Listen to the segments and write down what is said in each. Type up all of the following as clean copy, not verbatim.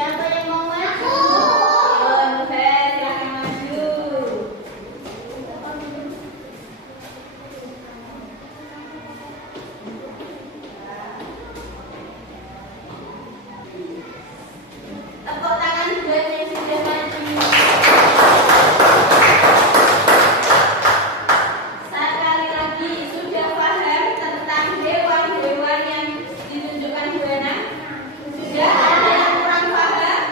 Siapa yang mau maju? Silahkan maju. Tepuk tangan buat yang sudah maju. Sekali lagi, sudah paham tentang hewan-hewan yang ditunjukkan Bu Ana? Sudah ada yang kurang paham?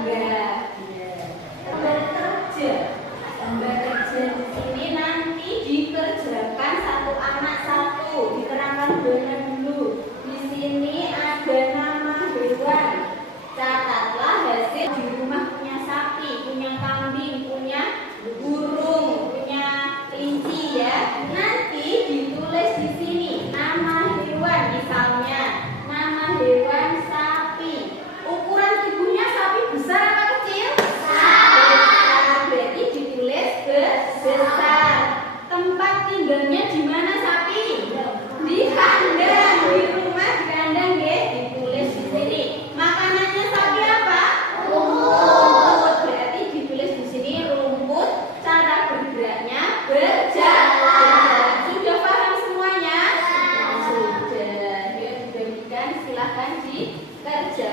Enggak. Bekerja. Bekerja di sini nanti dikerjakan satu anak satu. Diterangkan Bu Ana dulu. Di sini ada nama hewan. Catatlah hasil. Di rumah punya sapi, punya kambing, punya burung, punya kelinci ya. Nanti ditulis di sini nama hewan, misalnya nama hewan sapi. Ukuran tubuhnya sapi besar apa kecil? Besar. Berarti ditulis besar. Tempat tinggalnya di mana sapi? Di kandang, di rumah di kandang ya. Ditulis di sini. Makanannya sapi apa? Rumput. Berarti ditulis di sini rumput. Cara bergeraknya berjalan. Sudah paham semuanya? Sudah. Ya, sudah silahkan dikerjakan.